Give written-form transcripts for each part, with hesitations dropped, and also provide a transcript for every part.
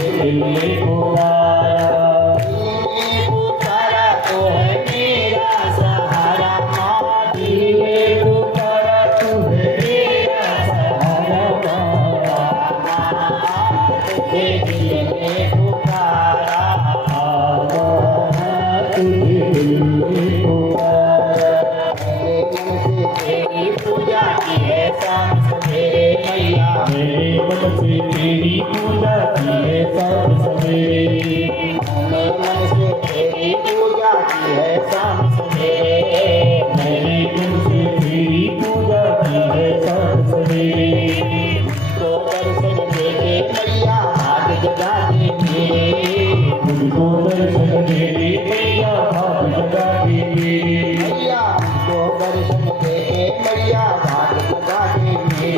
दिल ने पुकारा तो है मेरा सहारा माँ, दिल ने पुकारा तो है मेरा सहारा माँ, तुझे दिल ने पुकारा, तुझे दिल ने पुकारा। तेरी पूजा की है शाम सवेरे मैया, मेरे मन से तेरी पूजा की है शाम सवेरे, मेरे मन से तेरी पूजा की है शाम सवेरे, मेरे मन से तेरी पूजा की है शाम सवेरे। तो दर्शन देके मैया भाग जगा देंगे, मुझको दर्शन देके मैया भाग जगा देंगे, मैया तो दर्शन देके मैया भाग जगा देंगे,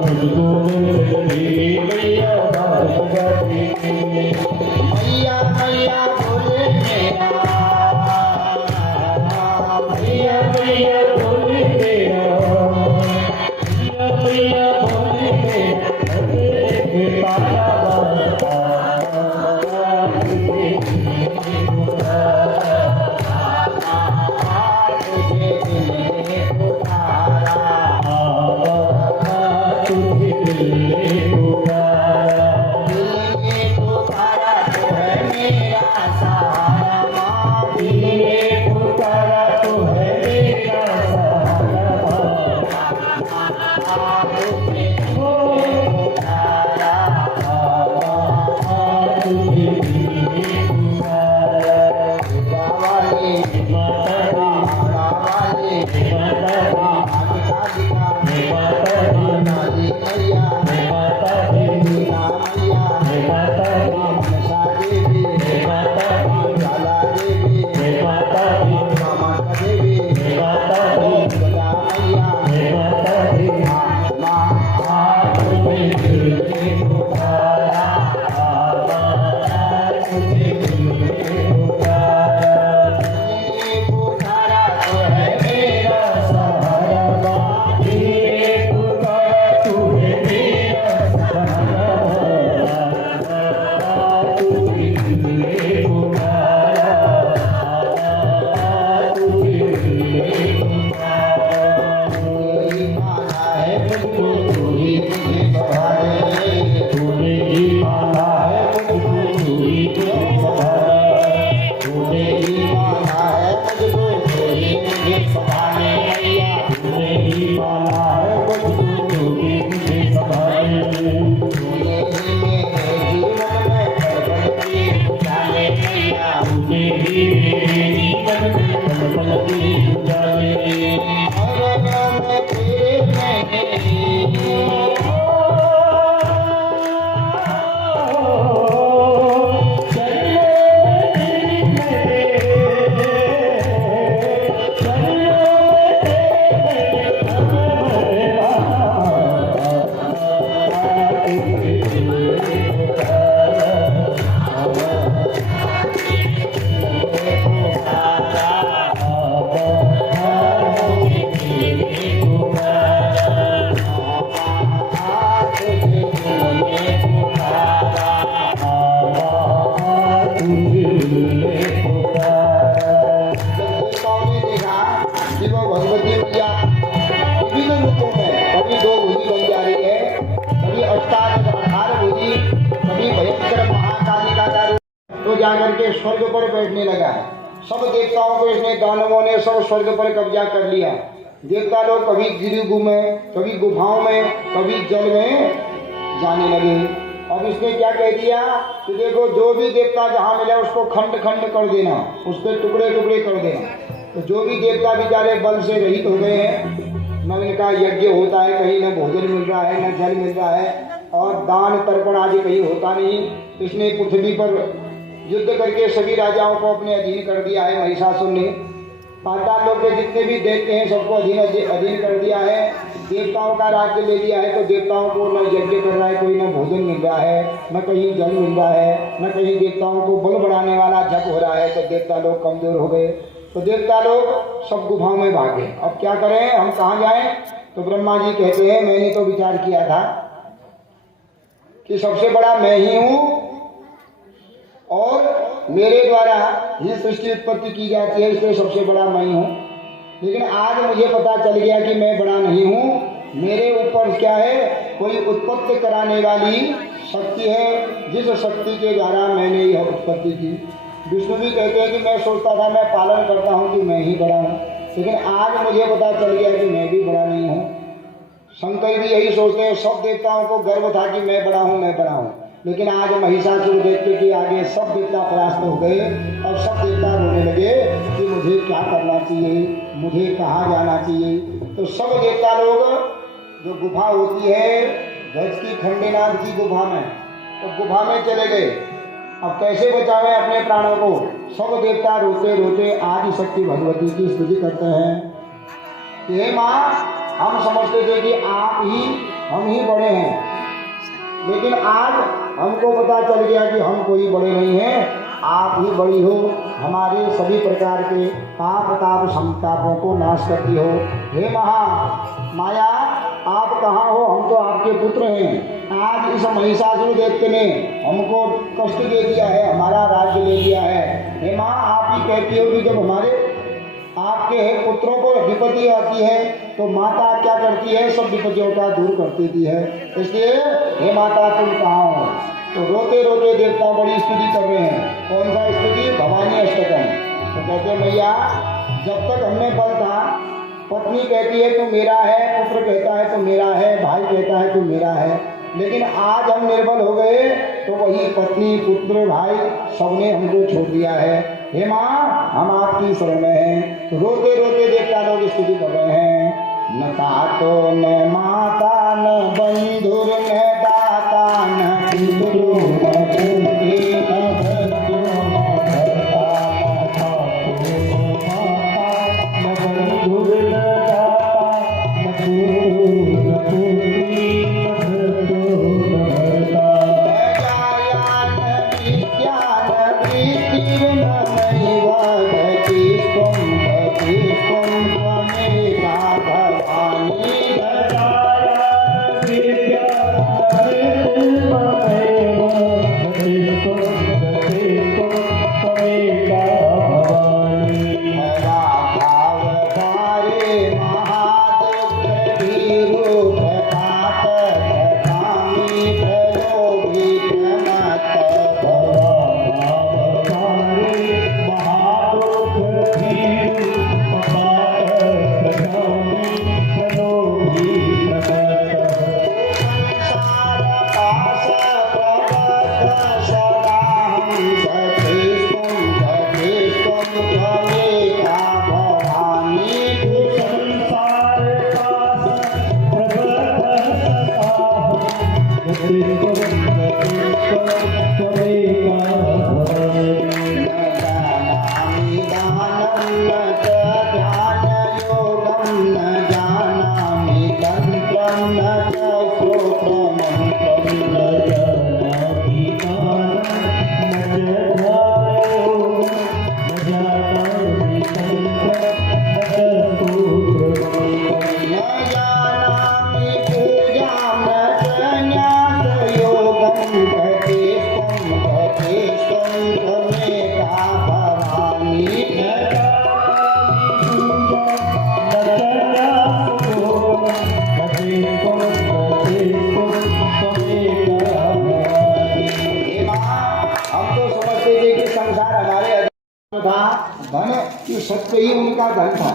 मुझको दर्शन देके मैया भाग जगा देंगे। मैया मैया बोले मेरा, मैया मैया बोले मेरा, मैया मैया बोले मेरा, तारा बाबा तुझे दिल ने पुकारा, तुझे दिल ने पुकारा, दिल ने पुकारा तो है मेरा सहारा माँ, दिल ने पुकारा तो है मेरा सहारा माँ, तुझे पुकारा, तुझे दिल ने पुकारा। वाले माता वाले माता दी मैया माता देवी मैया माता देवी माता जाला देवी माता माता देवी माता गदा मैया माता देवी माँ तुझे दिल ने पुकारा, तुझे दिल ने पुकारा, पुकारा तो है मेरा सहारा माँ, दिल ने पुकारा तू है मेरा सहारा, तुझे दिल ने पुकारा, तुझे दिल ने पुकारा। तूने माना है मुझको तू ही मुझे सहारे, तूने ही माना है मुझको तू ही मुझे सहारे, तूने ही माना है मुझको तू ही मुझे सहारे मैया, तूने ही माना है मुझको तू ही मुझे सहारे, तूने ही मेरे जीवन में पल की उजाले मैया, तूने ही मेरे जीवन में पल की उजाले, और मैं तेरे में भगवती मैया विभिन्न रूपों में कभी दो भुजी बन जा रही है, कभी अष्टादश 18 भुजी, कभी भयंकर महाकालिका का रूप, तो जाकर के स्वर्ग पर बैठने लगा। सब देवताओं को इसने, दानवों ने सब स्वर्ग पर कब्जा कर लिया। देवता लोग कभी गिरिगु में, कभी गुफाओं में, कभी जल में जाने लगे। अब इसने क्या कह दिया कि देखो जो भी देवता जहाँ मिला उसको खंड खंड कर देना, उसके टुकड़े टुकड़े कर देना। तो जो भी देवता बेचारे बल से रहित हो गए हैं, न इनका यज्ञ होता है, कहीं न भोजन मिल रहा है, न जल मिल रहा है, और दान तर्पण आदि कहीं होता नहीं, इसने पृथ्वी पर युद्ध करके सभी राजाओं को अपने अधीन कर दिया है। महिषासुर ने पाताल लोक के जितने भी देवते हैं सबको अधीन कर दिया है। देवताओं का राज्य ले लिया है, तो देवताओं को न यज्ञ कर रहा है कोई, न भोजन मिल रहा है, न कहीं जल मिल रहा है, न कहीं देवताओं को बल बढ़ाने वाला जप हो रहा है। तो देवता लोग कमजोर हो गए, तो देवता लोग सब गुफाओं में भागे। अब क्या करें, हम कहाँ जाएं? तो ब्रह्मा जी कहते हैं मैंने तो विचार किया था कि सबसे बड़ा मैं ही हूँ, मेरे द्वारा ही सृष्टि उत्पत्ति की जाती है, इसलिए सबसे बड़ा मैं हूँ। लेकिन आज मुझे पता चल गया कि मैं बड़ा नहीं हूँ। मेरे ऊपर क्या है, कोई उत्पत्ति कराने वाली शक्ति है, जिस शक्ति के द्वारा मैंने यह उत्पत्ति की। विष्णु भी कहते हैं कि मैं सोचता था, मैं पालन करता हूँ कि मैं ही बड़ा हूँ, लेकिन आज मुझे पता चल गया कि मैं भी बड़ा नहीं हूँ। शंकर भी यही सोचते हैं, सब देवताओं को गर्व था कि मैं बड़ा हूँ, मैं बड़ा हूँ। लेकिन आज महिषासुर देवते के आगे सब देवता परास्त हो गए और सब देवता रोने लगे कि मुझे क्या करना चाहिए, मुझे कहाँ जाना चाहिए। तो सब देवता लोग, जो गुफा होती है गज की खंडेनाथ की गुफा में, तो गुफा में चले गए। अब कैसे बचावे अपने प्राणों को। सब देवता रोते रोते आदि शक्ति भगवती की स्तुति करते हैं। हे माँ, हम समझते थे कि हम ही बड़े हैं, लेकिन आज हमको पता चल गया कि हम कोई बड़े नहीं हैं, आप ही बड़ी हो। हमारे सभी प्रकार के पाप ताप संतापों को नाश करती हो। हे माया, आप कहाँ हो? हम तो आपके पुत्र हैं। आज इस महिषासुर दैत्य ने हमको कष्ट दे दिया है, हमारा राज्य ले लिया है। हे माँ, आप ही कहती हो कि जब हमारे आपके पुत्रों को विपत्ति आती है तो माता क्या करती है, सब विपत्तियों का दूर कर देती है। इसलिए हे माता, तुम कहाँ हो? तो रोते रोते देवता बड़ी स्तुति कर रहे हैं। कौन सा स्तुति? भवानी अष्टकम। तो कहते मैया, जब तक हमें बल था, पत्नी कहती है तू मेरा है, पुत्र कहता है तू मेरा है, भाई कहता है तू मेरा है, लेकिन आज हम निर्बल हो गए तो वही पत्नी पुत्र भाई सबने हमको छोड़ दिया है। हे माँ, हम आपकी शरण में हैं। तो रोते रोते देवता लोग स्तुति कर रहे हैं। न तातो न माता न बंधुर न दाता न पितरु न पुत्री न भर्तृ न भर्ता न ठाकुर न माता न बंधुर न दाता न गुरु न पुत्री न भर्तृ न भर्ता न विद्या न प्रीति न नैवा गति त्वं त्वमेका भवानी धन कि सत्य ही उनका धन था।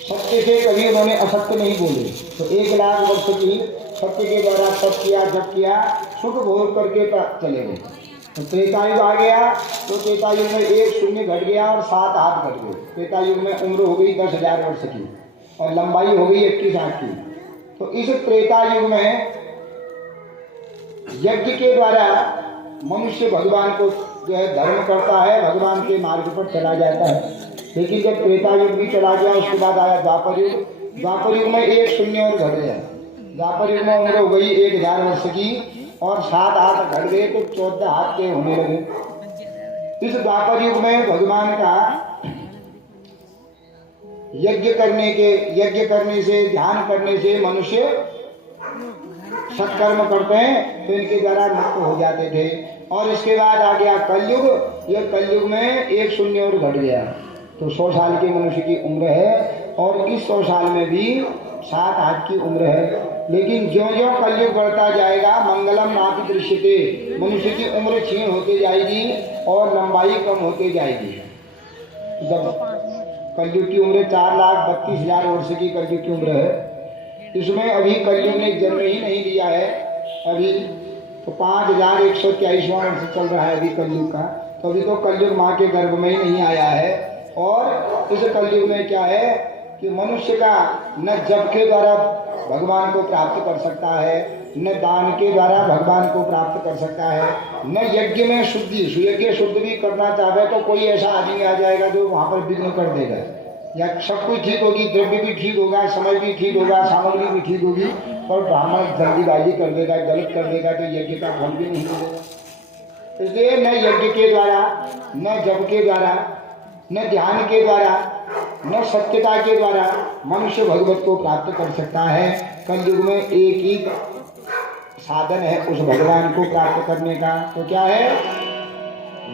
सत्य से कभी उन्होंने असत्य नहीं बोले। तो 1 लाख वर्ष की सत्य के द्वारा तप किया, जप किया, सुख भोग करके चले गए। तो त्रेतायुग आ गया तो त्रेतायुग में 1 शून्य घट गया और 7 हाथ घट गए। त्रेतायुग में उम्र हो गई 10,000 वर्ष की और लंबाई हो गई 21 हाथ की। तो इस त्रेतायुग में यज्ञ के द्वारा मनुष्य भगवान को जो है धर्म करता है, भगवान के मार्ग पर चला जाता है। लेकिन जब त्रेता युग भी चला गया, उसके बाद आया द्वापर युग। द्वापर युग में 1 शून्य और घट गया। द्वापर युग में उम्र हो गई 1000 वर्ष की और 7 हाथ घट गए तो 14 हाथ के होने लगे। इस द्वापर युग में भगवान का यज्ञ करने से, ध्यान करने से मनुष्य सत्कर्म करते हैं तो इनके द्वारा मुक्त हो जाते थे। और इसके बाद आ गया कलयुग। ये कलयुग में एक शून्य और घट गया, तो 100 साल की मनुष्य की उम्र है। और इस 100 साल में भी 7 हाथ की उम्र है। लेकिन ज्यों ज्यों कलयुग बढ़ता जाएगा, मंगलम नापि दृश्यते, मनुष्य की उम्र क्षीण होती जाएगी और लंबाई कम होती जाएगी। जब कलयुग की उम्र 4,32,000 वर्ष की कलयुग की उम्र है, इसमें अभी कलयुग ने जन्म ही नहीं लिया है। अभी तो 5,123वां वर्ष चल रहा है अभी कलयुग का, तो अभी तो कलयुग माँ के गर्भ में ही नहीं आया है। और इस कलयुग में क्या है कि मनुष्य का न जप के द्वारा भगवान को प्राप्त कर सकता है, न दान के द्वारा भगवान को प्राप्त कर सकता है, न यज्ञ में शुद्धि सुयज्ञ शुद्ध भी करना चाहे तो कोई ऐसा आदमी आ जाएगा जो वहां पर विघ्न कर देगा। या सब कुछ ठीक होगी, द्रव्य भी ठीक होगा, समय भी ठीक होगा, सामग्री भी ठीक होगी, पर ब्राह्मण जल्दीबाजी कर देगा, गलत कर देगा तो यज्ञ का फल भी नहीं मिलेगा। इसलिए न यज्ञ के द्वारा, न जप के द्वारा, न ध्यान के द्वारा, न सत्यता के द्वारा मनुष्य भगवत को प्राप्त कर सकता है। कलयुग में एक ही साधन है उस भगवान को प्राप्त करने का, तो क्या है?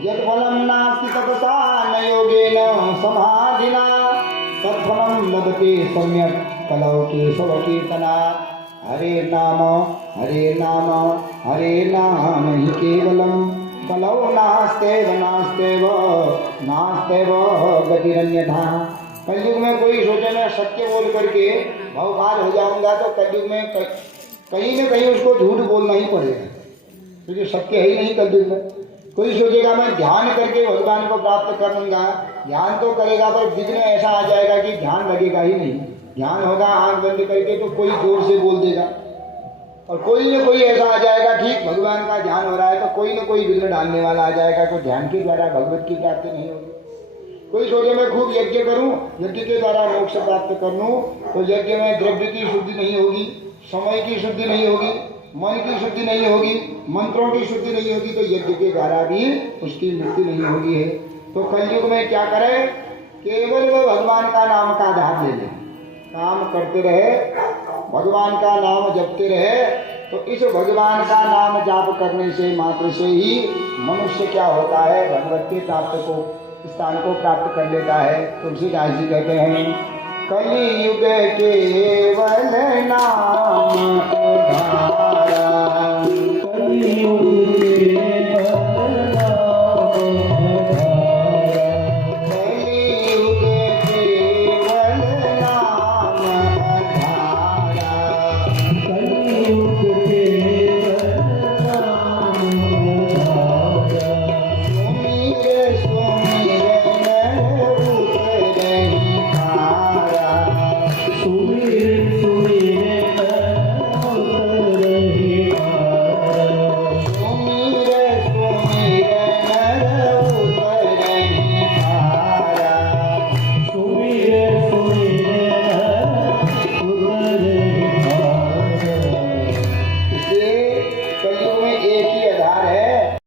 यद फलम नास्ति तपसा न योगेन समाधिना तत्फलम लभते सम्यक कलौ केशव कीर्तना। हरे नाम हरे नाम हरे नाम ही केवलम कलौ नास्तेव नास्तेव नास्तेव गतिरन्यथा। कलयुग में कोई सोचे मैं सत्य बोल करके भवपाल हो जाऊंगा, तो कलयुग में कहीं न कहीं उसको झूठ बोलना ही पड़ेगा, क्योंकि सत्य है ही नहीं कलयुग में। कोई सोचेगा मैं ध्यान करके भगवान को प्राप्त कर लूंगा, ध्यान तो करेगा पर विघ्न ऐसा आ जाएगा कि ध्यान लगेगा ही नहीं। ध्यान होगा आंख बंद करके तो कोई जोर से बोल देगा, और कोई न कोई ऐसा आ जाएगा, ठीक भगवान का ध्यान हो रहा है तो कोई न कोई विघ्न डालने वाला आ जाएगा, तो ध्यान के द्वारा भगवत की प्राप्ति नहीं होगी। कोई सोचे मैं खूब यज्ञ करूं, यज्ञ के द्वारा मोक्ष प्राप्त कर लूं, तो यज्ञ में द्रव्य की शुद्धि नहीं होगी, समय की शुद्धि नहीं होगी, मन की शुद्धि नहीं होगी, मंत्रों की शुद्धि नहीं होगी, तो यज्ञ के द्वारा भी उसकी मुक्ति नहीं होगी है। तो कलयुग में क्या करे? केवल वो भगवान का नाम का आधार ले ले, काम करते रहे, भगवान का नाम जपते रहे, तो इस भगवान का नाम जाप करने से मात्र से ही मनुष्य क्या होता है? भगवत के प्राप्त को स्थान को प्राप्त कर लेता है। तुलसीदास जी कहते हैं कलियुग केवल नाम